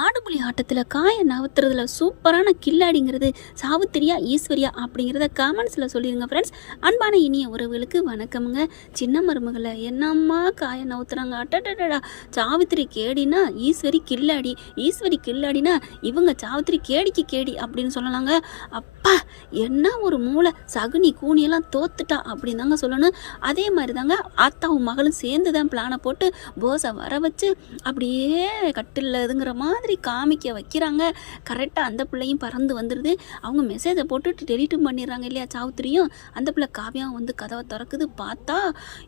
ஆடுபுலி ஆட்டத்தில் காயை நவுத்துறதுல சூப்பரான கில்லாடிங்கிறது சாவித்திரியா ஈஸ்வரியா அப்படிங்கிறத கமெண்ட்ஸில் சொல்லிடுங்க ஃப்ரெண்ட்ஸ். அன்பான இனிய உறவுகளுக்கு வணக்கமுங்க. சின்ன மருமகளை என்னம்மா காயை நவுத்துறாங்க, அட்டடடா சாவித்திரி கேடினா ஈஸ்வரி கில்லாடி, ஈஸ்வரி கில்லாடினா இவங்க சாவித்திரி கேடிக்கு கேடி அப்படின்னு சொல்லலாங்க. அப்பா என்ன ஒரு மூளை, சகுனி கூனியெல்லாம் தோத்துட்டா அப்படின்னு தாங்க சொல்லணும். அதே மாதிரி தாங்க ஆத்தாவும் மகளும் சேர்ந்து தான் பிளானை போட்டு போஸை வர வச்சு அப்படியே கட்டில் இதுங்கிற மாதிரி காமிக்க வைக்கிறாங்க. கரெக்டாக அந்த பிள்ளையும் பறந்து வந்துடுது. அவங்க மெசேஜை போட்டுட்டு டெலிட்டும் பண்ணிடுறாங்க இல்லையா சாவித்திரியும். அந்த பிள்ளை காவியாவும் வந்து கதவை திறக்குது. பார்த்தா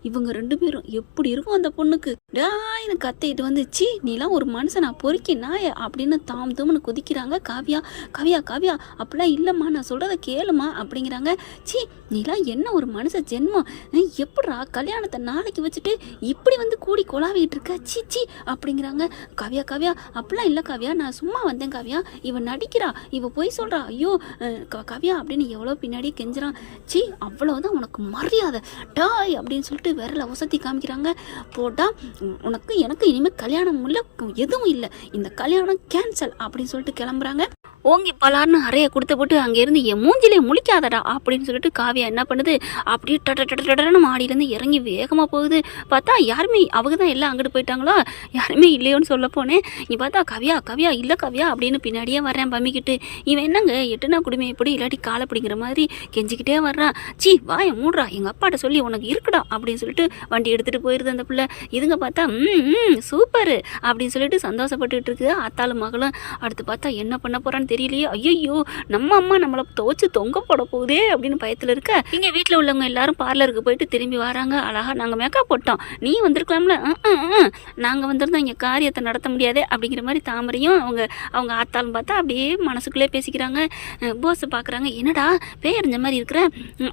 இவங்க ரெண்டு பேரும் எப்படி இருக்கும் அந்த பொண்ணுக்கு டாயின்னு கத்திட்டு வந்து, சி நீலாம் ஒரு மனுஷனா பொறுக்கி நாய அப்படின்னு தாம் தூம்னு குதிக்கிறாங்க. காவியா காவியா காவியா அப்படிலாம் இல்லைம்மா, நான் சொல்கிறத கேளுமா அப்படிங்கிறாங்க. சி நீலாம் என்ன ஒரு மனுஷ ஜென்மம், எப்படா கல்யாணத்தை நாளைக்கு வச்சுட்டு இப்படி வந்து கூடி கொலாவிக்கிட்டு இருக்க, சி சி அப்படிங்கிறாங்க. காவியா காவியா அப்படிலாம் இல்லை காவியா, நான் சும்மா வந்தேன் காவியா, இவன் நடிக்கிறா, இவ போய் சொல்கிறா, ஐயோ காவியா அப்படின்னு எவ்வளோ பின்னாடியே கெஞ்சுறான். சி அவ்வளோதான் உனக்கு மரியாதை டாய் அப்படின்னு சொல்லிட்டு விரலை வசதி காமிக்கிறாங்க. போட்டா உனக்கு எனக்கு இனிமேல் கல்யாணம் இல்லை, எதுவும் இல்லை, இந்த கல்யாணம் கேன்சல் அப்படின்னு சொல்லிட்டு கிளம்புறாங்க. ஓங்கி பலார்னு அறையை கொடுத்த போட்டு அங்கேருந்து என் மூஞ்சிலே முழிக்காதடா அப்படின்னு சொல்லிட்டு காவியா என்ன பண்ணுது, அப்படியே டடன்னு மாடியிலேருந்து இறங்கி வேகமாக போகுது. பார்த்தா யாருமே அவங்க தான் எல்லாம் அங்கிட்டு போயிட்டாங்களா, யாருமே இல்லையோன்னு சொல்ல போனேன். நீ பார்த்தா கவியா கவியா இல்லை கவியா அப்படின்னு பின்னாடியே வர்றேன் பம்மிக்கிட்டு. இவன் என்னங்க எட்டுனா குடுமை எப்படி இல்லாட்டி காலை பிடிங்கிற மாதிரி கெஞ்சிக்கிட்டே வர்றான். சி வாயை மூடுறா, எங்கள் அப்பாட்ட சொல்லி உனக்கு இருக்குடா அப்படின்னு சொல்லிட்டு வண்டி எடுத்துகிட்டு போயிடுது அந்த பிள்ளை. இதுங்க பார்த்தா சூப்பரு அப்படின்னு சொல்லிட்டு சந்தோஷப்பட்டுக்கிட்டு இருக்குது ஆத்தாலும் மகளும். அடுத்து பார்த்தா என்ன பண்ண போகிறான்னு தெரியலையே. ஐயோ நம்ம அம்மா நம்மளை துவச்சி தொங்க போட போகுதே அப்படின்னு பயத்தில் இருக்க, இங்கே வீட்டில் உள்ளவங்க எல்லாரும் பார்லருக்கு போயிட்டு திரும்பி வராங்க. அழகா நாங்கள் மேக்கப் போட்டோம், நீ வந்திருக்கலாம்ல, நாங்கள் வந்திருந்தோம் இங்கே காரியத்தை நடத்த முடியாதே அப்படிங்கிற மாதிரி தாமரையும் அவங்க ஆத்தாலும் பார்த்தா அப்படியே மனசுக்குள்ளே பேசிக்கிறாங்க. போஸை பார்க்குறாங்க, என்னடா பேரஞ்ச மாதிரி இருக்கிற,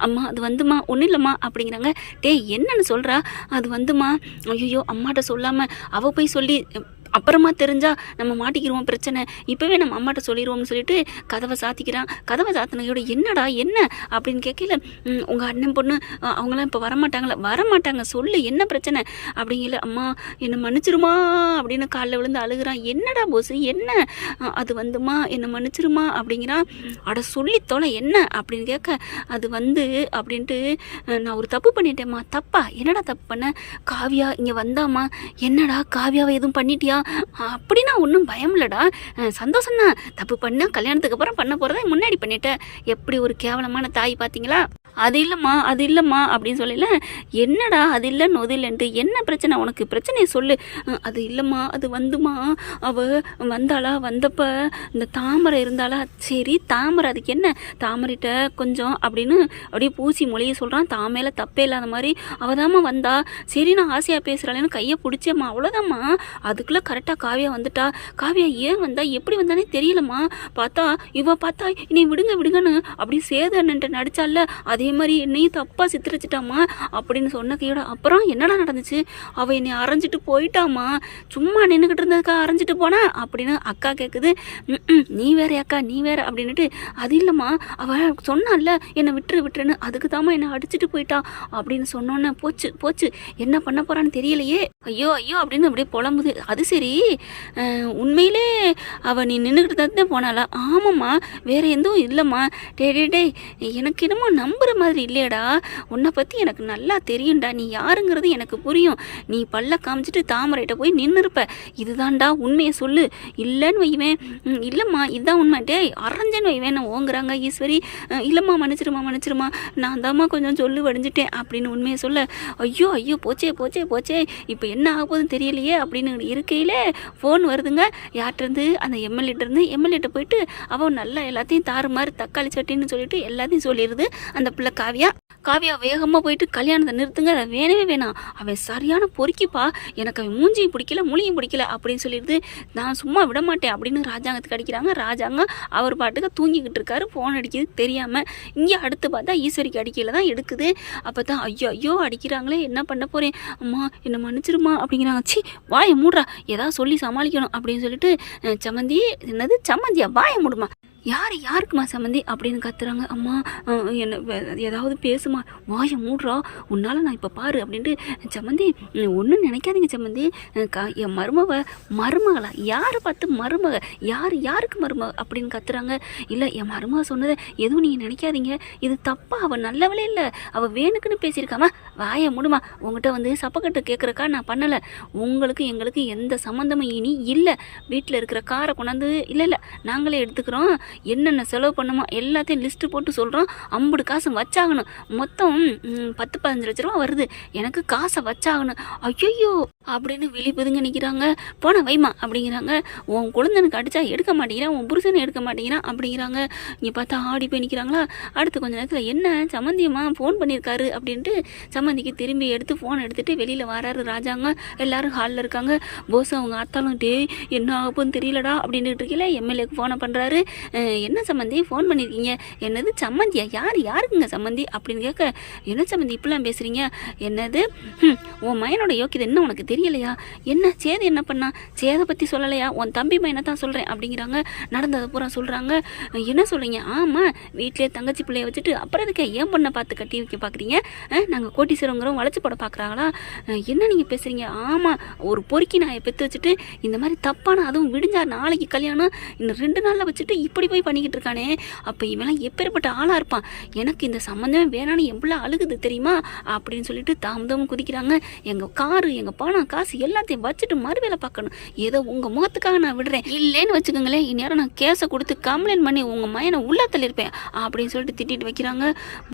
அம்மா அது வந்துமா ஒன்றும் இல்லைம்மா அப்படிங்கிறாங்க. டேய் என்னன்னு சொல்கிறா, அது வந்துமா, ஐயோ அம்மாட்ட சொல்லாமல் அவள் போய் சொல்லி அப்புறமா தெரிஞ்சா நம்ம மாட்டிக்கிடுவோம் பிரச்சனை, இப்போவே நம்ம அம்மாட்ட சொல்லிடுவோம்னு சொல்லிட்டு கதவை சாத்திக்கிறான். கதவை சாத்தினையோட என்னடா என்ன அப்படின்னு கேட்கல, உங்கள் அண்ணன் பொண்ணு அவங்களாம் இப்போ வரமாட்டாங்க சொல்லு என்ன பிரச்சனை அப்படிங்கல. அம்மா என்னை மன்னிச்சிருமா அப்படின்னு காலில் விழுந்து அழுகிறான். என்னடா போஸ் என்ன, அது வந்துமா என்னை மன்னிச்சிருமா அப்படிங்கிறான். அட சொல்லி தொலை என்ன அப்படின்னு கேட்க, அது வந்து அப்படின்ட்டு நான் ஒரு தப்பு பண்ணிட்டேம்மா. தப்பா என்னடா தப்பு பண்ண, காவியா இங்கே வந்தாம்மா, என்னடா காவியாவை எதுவும் பண்ணிட்டியா அப்படின்னா ஒன்றும் பயம் இல்லைடா, சந்தோஷம்தான், தப்பு பண்ண கல்யாணத்துக்கு அப்புறம் பண்ண போகிறத முன்னாடி பண்ணிட்டேன், எப்படி ஒரு கேவலமான தாய் பார்த்தீங்களா, அது இல்லைம்மா அப்படின்னு சொல்லல. என்னடா அது இல்லைன்னு ஒதில்லைன்ட்டு என்ன பிரச்சனை, உனக்கு பிரச்சனையை சொல்லு. அது இல்லைம்மா அது வந்துமா, அவள் வந்தாளா, வந்தப்போ இந்த தாமரை இருந்தாளா, சரி தாமரை அதுக்கு என்ன, தாமரைகிட்ட கொஞ்சம் அப்படின்னு அப்படியே பூசி மொழியை சொல்கிறான். தாமேல தப்பே இல்லாத மாதிரி அவதாம்மா வந்தா, சரி நான் ஆசையாக பேசுகிறாளேன்னு கையை பிடிச்சேம்மா, அவ்வளோதாம்மா. அதுக்குள்ளே கரெக்டாக காவியா வந்துட்டா. காவியா ஏன் வந்தா எப்படி வந்தானே தெரியலம்மா. பார்த்தா இனி விடுங்கன்னு அப்படி சேதன்ட்டு நடிச்சால, அதே மாதிரி என்னையும் தப்பாக சித்தரிச்சிட்டாமா அப்படின்னு சொன்ன கையோட அப்புறம் என்னடா நடந்துச்சு, அவள் என்னை அரைஞ்சிட்டு போயிட்டாமா, சும்மா நின்றுக்கிட்டு இருந்ததுக்கா அரைஞ்சிட்டு போனா அப்படின்னு அக்கா கேட்குது. நீ வேற அக்கா நீ வேற அப்படின்னுட்டு, அது இல்லைம்மா அவள் சொன்னால என்னை விட்டுருன்னு, அதுக்கு தாம்மா என்னை அடிச்சுட்டு போயிட்டா அப்படின்னு சொன்னோன்னே போச்சு என்ன பண்ண போறான்னு தெரியலையே, ஐயோ அப்படின்னு அப்படியே புலம்புது. அது சரி உண்மையிலே அவள் நீ நின்றுக்கிட்டு தான் போனாளா? ஆமாம்மா வேற எதுவும் இல்லைம்மா. டே எனக்கு என்னமோ நம்புற மாதிரி இல்லையடா, உன்னை பற்றி எனக்கு நல்லா தெரியும்டா, நீ யாருங்கிறது எனக்கு புரியும், நீ பல்ல காமிச்சிட்டு தாமரைகிட்ட போய் நின்று இருப்ப, இதுதான்டா உண்மையை சொல்லு, இல்லைன்னு வைவேன், இல்லைம்மா இதுதான் உண்மை, டே அரைஞ்சேன்னு வைவேன் ஓங்குறாங்க ஈஸ்வரி. இல்லைம்மா மன்னிச்சிருமா, நான் தாம்மா கொஞ்சம் சொல்லு வடிஞ்சிட்டேன் அப்படின்னு உண்மையை சொல்ல, ஐயோ போச்சே இப்போ என்ன ஆக போகுதுன்னு தெரியலையே அப்படின்னு இருக்கையில் ஃபோன் வருதுங்க. யார்கிட்டருந்து, அந்த எம்எல்ஏட்ட போயிட்டு அவன் நல்லா எல்லாத்தையும் தாறுமாறு தக்காளி சட்டின்னு சொல்லிட்டு எல்லாத்தையும் சொல்லிடுது அந்த பிள்ளை காவியா வேகமாக போயிட்டு கல்யாணத்தை நிறுத்துங்க, வேணவே வேணாம், அவன் சரியான பொறுக்கிப்பா, எனக்கு அவன் மூஞ்சியும் பிடிக்கல மொழியும் பிடிக்கல அப்படின்னு சொல்லிடுது. நான் சும்மா விட மாட்டேன் அப்படின்னு ராஜாங்கத்துக்கு அடிக்கிறாங்க. ராஜாங்கம் அவர் பாட்டுக்கு தூங்கிக்கிட்டு இருக்காரு, ஃபோன் அடிக்குது தெரியாமல். இங்கே அடுத்து பார்த்தா ஈஸ்வரிக்கு அடிக்கையில் தான் எடுக்குது. அப்போ தான் ஐயோ அடிக்கிறாங்களே என்ன பண்ண போகிறேன், அம்மா என்னை மன்னிச்சிருமா அப்படிங்கிறாங்க. சி வாயை மூடுறா, ஏதாவது சொல்லி சமாளிக்கணும் அப்படின்னு சொல்லிட்டு சம்மந்தியா வாயை மூடுமா, யாருக்குமா சம்மந்தி அப்படின்னு கத்துறாங்க. அம்மா என்ன ஏதாவது பேசுமா, வாயை மூடுறா, உன்னால் நான் இப்போ பாரு அப்படின்ட்டு. சம்மந்தி ஒன்றும் நினைக்காதீங்க சம்மந்தி, என் மருமகளா யாரை பார்த்து மருமக, யாருக்கு மருமக அப்படின்னு கத்துறாங்க. இல்லை என் மருமக சொன்னதை எதுவும் நீங்கள் நினைக்காதீங்க, இது தப்பா, அவள் நல்லவளே இல்லை, அவள் வேணுக்குன்னு பேசியிருக்காமா, வாயை மூடுமா, உங்கள்கிட்ட சப்பக்கட்டு கேட்குறக்கா நான் பண்ணலை, உங்களுக்கு எங்களுக்கு எந்த சம்மந்தமும் இனி இல்லை, வீட்டில் இருக்கிற காரை கொண்டாந்து இல்லை நாங்களே எடுத்துக்கிறோம், என்னென்ன செலவு பண்ணுமோ எல்லாத்தையும் லிஸ்ட்டு போட்டு சொல்கிறோம், 50 காசு வச்சாகணும், மொத்தம் 10-15 லட்ச ரூபா வருது, எனக்கு காசை வச்சாகணும். ஐயோ அப்படின்னு விழிப்புதுங்க நிற்கிறாங்க. போன வைமா அப்படிங்கிறாங்க. உன் குழந்தைனுக்கு அடித்தா எடுக்க மாட்டேங்கிறான், உன் புருஷனை எடுக்க மாட்டேங்கிறான் அப்படிங்கிறாங்க. இங்கே பார்த்தா ஆடி போய் நிற்கிறாங்களா. அடுத்து கொஞ்சம் நேரத்தில் என்ன சம்மந்தியம்மா ஃபோன் பண்ணியிருக்காரு அப்படின்ட்டு சம்மந்திக்கு திரும்பி எடுத்து ஃபோன் எடுத்துகிட்டு வெளியில் வராரு ராஜாங்க. எல்லோரும் ஹாலில் இருக்காங்க. போஸ் அவங்க ஆத்தாலும் டே என்ன ஆகும்னு தெரியலடா அப்படின்ட்டு இருக்கீங்களே எம்எல்ஏக்கு ஃபோனை பண்ணுறாரு. என்ன சம்மந்தி ஃபோன் பண்ணியிருக்கீங்க? என்னது சம்மந்தியா, யாருக்குங்க சம்மந்தி அப்படின்னு கேட்க, என்ன சம்மந்தி இப்படிலாம் பேசுகிறீங்க, என்னது உன் மையனோட யோக்கியது என்ன உனக்கு தெரியலையா, என்ன சேது என்ன பண்ணா, சேதை பற்றி சொல்லலையா, உன் தம்பி மையனை தான் சொல்கிறேன் அப்படிங்கிறாங்க. நடந்ததை பூரா சொல்கிறாங்க. என்ன சொல்கிறீங்க? ஆமாம், வீட்டிலே தங்கச்சி பிள்ளைய வச்சுட்டு அப்புறம் இதுக்கு ஏன் பொண்ணை பார்த்து கட்டி வைக்க பார்க்குறீங்க, நாங்கள் கோட்டீஸ்வரங்கிறோம் வளைச்சி போட பார்க்குறாங்களா, என்ன நீங்கள் பேசுகிறீங்க? ஆமாம், ஒரு பொறுக்கி நாயை பெற்று வச்சுட்டு இந்த மாதிரி தப்பான, அதுவும் விடிஞ்சா நாளைக்கு கல்யாணம், இன்னும் 2 நாளில் வச்சுட்டு இப்படி போய் பண்ணிக்கிட்டு இருக்கானே, அப்போ இவெல்லாம் எப்பேற்பட்ட ஆளாக இருப்பான், எனக்கு இந்த சம்மந்தமே வேணான்னு எவ்வளோ அழுகுது தெரியுமா அப்படின்னு சொல்லிட்டு தாமதம் குதிக்கிறாங்க. எங்கள் காரு, எங்கள் பணம், காசு எல்லாத்தையும் வச்சுட்டு மறுவேலை பார்க்கணும், ஏதோ உங்கள் முகத்துக்காக நான் விடுறேன், இல்லைன்னு வச்சுக்கோங்களேன் இந்நேரம் நான் கேஸை கொடுத்து கம்ப்ளைண்ட் பண்ணி உங்கள் மையனை உள்ளே தள்ளியிருப்பேன் அப்படின்னு சொல்லிட்டு திட்டிட்டு வைக்கிறாங்க.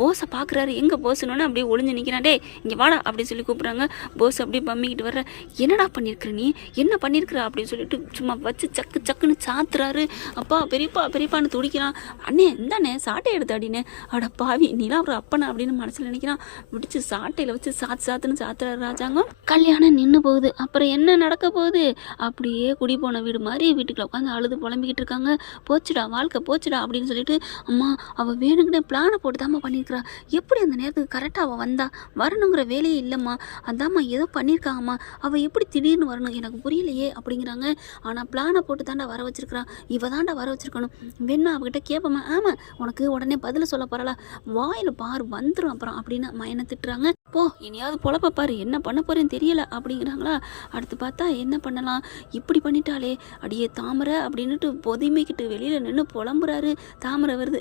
போஸை பார்க்குறாரு. எங்கே போஸ்னோன்னு அப்படியே ஒளிஞ்சு நிற்கிறான். டே இங்கே வாடா அப்படின்னு சொல்லி கூப்பிட்றாங்க. போஸ் அப்படியே பம்மிக்கிட்டு வர்ற. என்னடா பண்ணியிருக்கிற நீ, என்ன பண்ணியிருக்கிற அப்படின்னு சொல்லிட்டு சும்மா வச்சு சக்குன்னு சாத்துறாரு. அப்பா பெரியப்பான்னு துடிக்கிறான். அண்ணே இந்தாண்ணே சாட்டை எடுத்து அப்படின்னு. அட பாவி நீலாம் ஒரு அப்பனா அப்படின்னு மனசில் நினைக்கிறான். விடிச்சு சாட்டையில் வச்சு சாத்துன்னு சாத்துறாரு ராஜாங்கம். கல்யாணம் நின்று போகுது. அப்புறம் என்ன நடக்க போகுது, அப்படியே குடி போன வீடு மாதிரி வீட்டுக்குள்ள உட்காந்து அழுது புலம்பிக்கிட்டு இருக்காங்க. போச்சுடா வாழ்க்கை போச்சுடா அப்படின்னு சொல்லிட்டு, அம்மா அவள் வேணுங்கிட்டே பிளானை போட்டு தாம்மா பண்ணியிருக்கிறா, எப்படி அந்த நேரத்துக்கு கரெக்டாக அவள் வந்தா, வரணுங்கிற வேலையே இல்லைம்மா, அதாம்மா ஏதோ பண்ணியிருக்காங்கம்மா, அவள் எப்படி திடீர்னு வரணும் எனக்கு புரியலையே அப்படிங்கிறாங்க. ஆனால் பிளானை போட்டு தாண்டா வர வச்சிருக்கிறான், இவ தாண்டா வர வச்சிருக்கணும், வேணா அவகிட்ட கேட்போமா, ஆமாம் உனக்கு உடனே பதில் சொல்ல போறல, வாயில் பார் வந்துடும் அப்புறம் அப்படின்னு மையனை திட்டுறாங்க. போ இனியாவது பொழப்ப பாரு, என்ன பண்ண போறேன்னு தெரியல அப்படிங்கிறாங்களா. அடுத்து பார்த்தா என்ன பண்ணலாம், இப்படி பண்ணிட்டாலே அடியே தாமரை அப்படின்னுட்டு பொதுமைக்கிட்டு வெளியில் நின்று புலம்புறாரு. தாமரை வருது.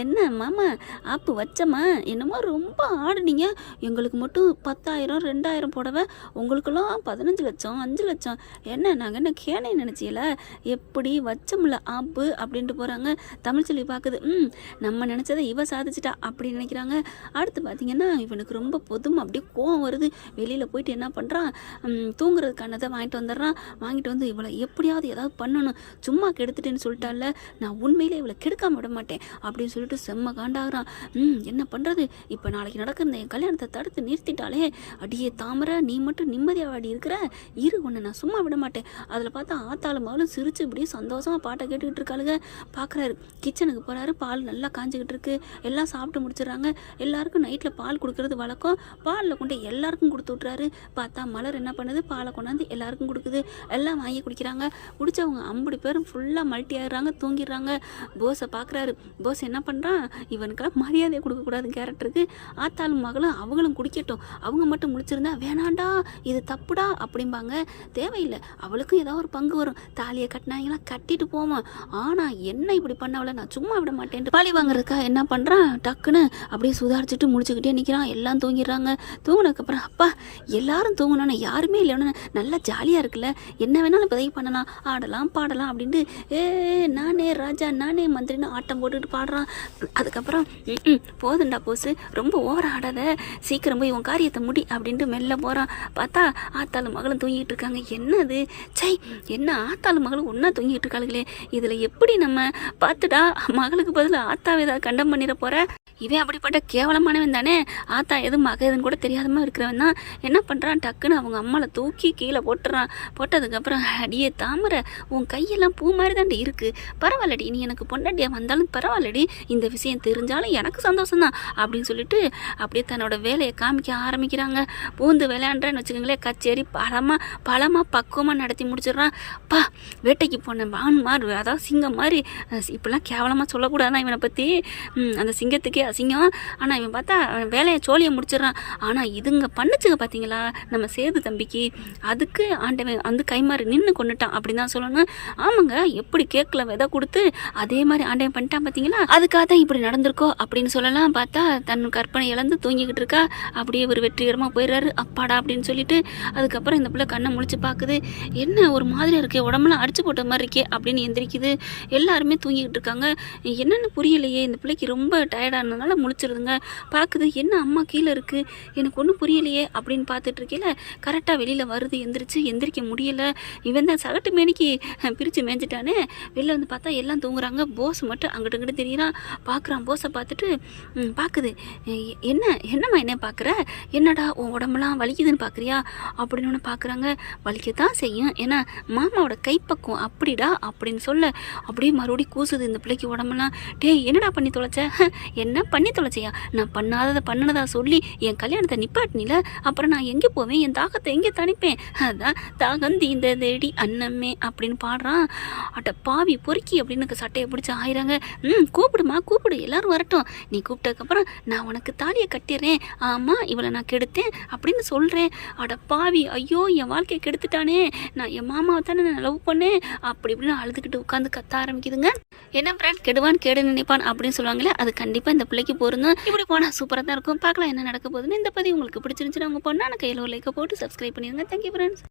என்ன மாமா ஆப்பு வச்சம்மா, என்னமோ ரொம்ப ஆடுனீங்க, எங்களுக்கு மட்டும் 10,000 2,000 புடவை, உங்களுக்கெல்லாம் 15 லட்சம் 5 லட்சம், என்ன நாங்கள் என்ன கேனே நினச்சியில, எப்படி வச்சோம்ல ஆப்பு அப்படின்ட்டு போகிறாங்க. தமிழ்ச்செல்வி பார்க்குது. நம்ம நினச்சதை இவ சாதிச்சிட்டா அப்படின்னு நினைக்கிறாங்க. அடுத்து பார்த்தீங்கன்னா இவனுக்கு ரொம்ப பொதுமை அப்படியே கோவம் வருது. வெளியில் போயிட்டு என்ன பண்ணுறான், தூங்குறதுக்கானதை வாங்கிட்டு வந்துடுறான். வாங்கிட்டு வந்து இவளை எப்படியாவது ஏதாவது பண்ணணும், சும்மா கெடுத்துட்டேன்னு சொல்லிட்டால, நான் உண்மையிலே இவளை கெடுக்காம விட மாட்டேன் அப்படின்னு சொல்லிட்டு செம்ம காண்டாகிறான். என்ன பண்ணுறது, இப்போ நாளைக்கு நடக்கிற என் கல்யாணத்தை தடுத்து நிறுத்திட்டாலே, அடியே தாமரை நீ மட்டும் நிம்மதியாக வாடி இருக்கிற, இரு ஒன்று நான் சும்மா விட மாட்டேன். அதில் பார்த்தா ஆத்தாலும் மகளும் சிரிச்சு இப்படியே சந்தோஷமாக பாட்டை கேட்டுக்கிட்டு இருக்காளுங்க. பார்க்குறாரு. கிச்சனுக்கு போகிறாரு. பால் நல்லா காஞ்சிக்கிட்டு இருக்கு. எல்லாம் சாப்பிட்டு முடிச்சிடுறாங்க. எல்லாருக்கும் நைட்டில் பால் கொடுக்கறது வழக்கம். பாலில் கொண்டு எல்லாருக்கும் கொடுத்து விட்றாரு. பார்த்தா மலர் என்ன பண்ணுது, பாலை கொண்டாந்து எல்லாருக்கும் கொடுக்குது. எல்லாம் வாங்கி குடிக்கிறாங்க. குடித்தவங்க 50 பேரும் ஃபுல்லாக மல்ட்டி ஆகிடுறாங்க, தூங்கிடுறாங்க. போஸை பார்க்குறாரு. போஸ் என்ன பண்ணுறான், இவனுக்கெல்லாம் மரியாதையை கொடுக்கக்கூடாது கேரக்டருக்கு. ஆத்தாலும் மகளும் அவங்களும் குடிக்கட்டும், அவங்க மட்டும் முடிச்சிருந்தா வேணாண்டா இது தப்புடா அப்படிம்பாங்க. தேவையில்லை, அவளுக்கும் ஏதோ ஒரு பங்கு வரும். தாலியை கட்டினாங்கன்னா கட்டிட்டு போவோம், ஆனால் என்ன இப்படி பண்ணவளை நான் சும்மா விட மாட்டேன்ட்டு பாலி வாங்குறதுக்கா என்ன பண்ணுறான், டக்குன்னு அப்படியே சுதாரிச்சுட்டு முடிச்சுக்கிட்டே நிற்கிறான். எல்லாம் தூங்கிடுறாங்க. தூங்கினதுக்கப்புறம் அப்பா எல்லாரும் தூங்கணுன்னு யாருமே இல்லைன்னு நல்லா ஜாலியாக இருக்குல்ல, என்ன வேணாலும் இப்போதைக்கு பண்ணலாம், ஆடலாம் பாடலாம் அப்படின்ட்டு நானே ராஜா நானே மந்திரின்னு ஆட்டம் போட்டுட்டு பாடுறான். அதுக்கப்புறம் போதுண்டா போஸு, ரொம்ப ஓவர ஆடாத, சீக்கிரம் போய் உன் காரியத்தை முடி அப்படின்ட்டு மெல்ல போகிறான். பார்த்தா ஆத்தாலும் மகளும் தூங்கிட்டு இருக்காங்க. என்னது சை, என்ன ஆத்தாலும் மகளும் ஒன்றா தூங்கிட்டு இருக்காளுங்களே, இதில் எப்படி நம்ம பார்த்துடா மகளுக்கு பதில் ஆத்தாவை ஏதாவது கண்டம் பண்ணிட போகிற, இவன் அப்படிப்பட்ட கேவலமானவன் தானே, ஆத்தா எதுவும் மக ஏதுன்னு கூட தெரியாதமாக இருக்கிறவன் தான் என்ன பண்ணுறான், டக்குன்னு அவங்க அம்மாவை தூக்கி கீழே போட்டுறான். போட்டதுக்கப்புறம் அடியே தாமரை, உன் கையெல்லாம் பூ மாதிரி தாண்டி இருக்குது, பரவாயில்லடி, நீ எனக்கு பொண்டாட்டியாக வந்தாலும் பரவாயில்லடி, இந்த விஷயம் தெரிஞ்சாலும் எனக்கு சந்தோஷம்தான் அப்படின்னு சொல்லிட்டு அப்படியே தன்னோட வேலையை காமிக்க ஆரம்பிக்கிறாங்க. பூந்து விளையாண்டுறேன்னு வச்சுக்கோங்களேன், கச்சேரி பழமாக பக்குவமாக நடத்தி முடிச்சிடுறான். பா, வேட்டைக்கு போன மான் மாதிரி, அதாவது சிங்கம் மாதிரி, இப்படிலாம் கேவலமாக சொல்லக்கூடாதான் இவனை பற்றி, அந்த சிங்கத்துக்கே அசிங்கம். ஆனால் இவன் பார்த்தா வேலையை சோழியை முடிச்சிடறான். ஆனால் இதுங்க பண்ணுச்சுங்க பார்த்தீங்களா நம்ம சேது தம்பிக்கு, அதுக்கு ஆண்டவன் வந்து கைமாறி நின்று கொண்டுட்டான் அப்படின்னு தான் சொல்லணும். ஆமாங்க, எப்படி கேட்கல விதை கொடுத்து அதே மாதிரி ஆண்டவன் பண்ணிட்டான் பார்த்தீங்களா, அதுக்காக தான் இப்படி நடந்திருக்கோ அப்படின்னு சொல்லலாம். பார்த்தா தன் கற்பனை இழந்து தூங்கிக்கிட்டு இருக்கா. அப்படியே ஒரு வெற்றிகரமாக போயிடுறாரு. அப்பாடா அப்படின்னு சொல்லிட்டு அதுக்கப்புறம் இந்த பிள்ளை கண்ணை முழிச்சு பார்க்குது. என்ன ஒரு மாதிரியாக இருக்கே, உடம்புலாம் அடிச்சு போட்ட மாதிரி இருக்கே அப்படின்னு எந்திரிக்குது. எல்லாருமே தூங்கிக்கிட்டு இருக்காங்க. என்னென்னு புரியலையே, இந்த பிள்ளைக்கு ரொம்ப டயர்டானதுனால முழிச்சிருதுங்க. பார்க்குது, என்ன அம்மா கீழே இருக்குது, எனக்கு ஒன்றும் புரியலையே அப்படின்னு பார்த்துட்டு இருக்கையில கரெக்டாக வெளியில் வருது. எந்திரிக்க முடியலை. இவன் தான் சகட்டு மேனிக்கு பிரித்து மேய்ஞ்சிட்டானே. வெளில வந்து பார்த்தா எல்லாம் தூங்குறாங்க. போஸ் மட்டும் அங்கிட்ட இங்கிட்ட தெரியுறான். பார்க்குறான். போஸை பார்த்துட்டு பார்க்குது. என்னம்மா என்ன பார்க்குற, என்னடா உன் உடம்புலாம் வலிக்குதுன்னு பார்க்குறியா அப்படின்னு ஒன்று பார்க்குறாங்க. வலிக்கத்தான் செய்யும், ஏன்னா மாமாவோட கைப்பக்குவம் அப்படிடா அப்படின்னு சொல்ல அப்படியே மறுபடியும் கூசுது இந்த பிள்ளைக்கு உடம்புலாம். டேய், என்னடா பண்ணி தொலைச்ச, என்ன பண்ணி தொலைச்சியா, நான் பண்ணனதா சொல்லி என் கல்யாணத்தை நிப்பாட்டினில, அப்புறம் நான் எங்கே போவேன், என் தாகத்தை எங்கே தணிப்பேன், அதான் தாகம் தீந்ததேடி அன்னமே அப்படின்னு பாடுறான். அட்ட பாவி பொறுக்கி அப்படின்னு சட்டையை பிடிச்சி ஆயிராங்க. கூப்பிடுமா, கூப்பிடு, எல்லாரும் வரட்டும், நீ கூப்பிட்டதுக்கப்புறம் நான் உனக்கு தாலியை கட்டிடுறேன், ஆமாம் இவளை நான் கெடுத்தேன் அப்படின்னு சொல்கிறேன். அட பாவி, ஐயோ என் வாழ்க்கையை கெடுத்துட்டானே, நான் என் மாமாவை தானே நான் லவ் பண்ணேன் அப்படி இப்படின்னு அழுதுகிட்டு உட்காந்து கத்த ஆரம்பிக்குதுங்க. என்ன ஃப்ரெண்ட், கெடுவான் கேடு நினைப்பான் அப்படின்னு சொல்லுவாங்களே, அது கண்டிப்பாக இந்த பிள்ளைக்கு பொருந்தும். இப்படி போனால் சூப்பராக தான் இருக்கும். பார்க்கலாம் என்ன நடக்க போகுதுன்னு. இந்த பதிவு உங்களுக்கு பிடிச்சிருந்துச்சுன்னா உங்கள் பொண்ணான கையில் ஒரு லைக்கை போட்டு சப்ஸ்கிரைப் பண்ணிடுங்க. Thank you friends.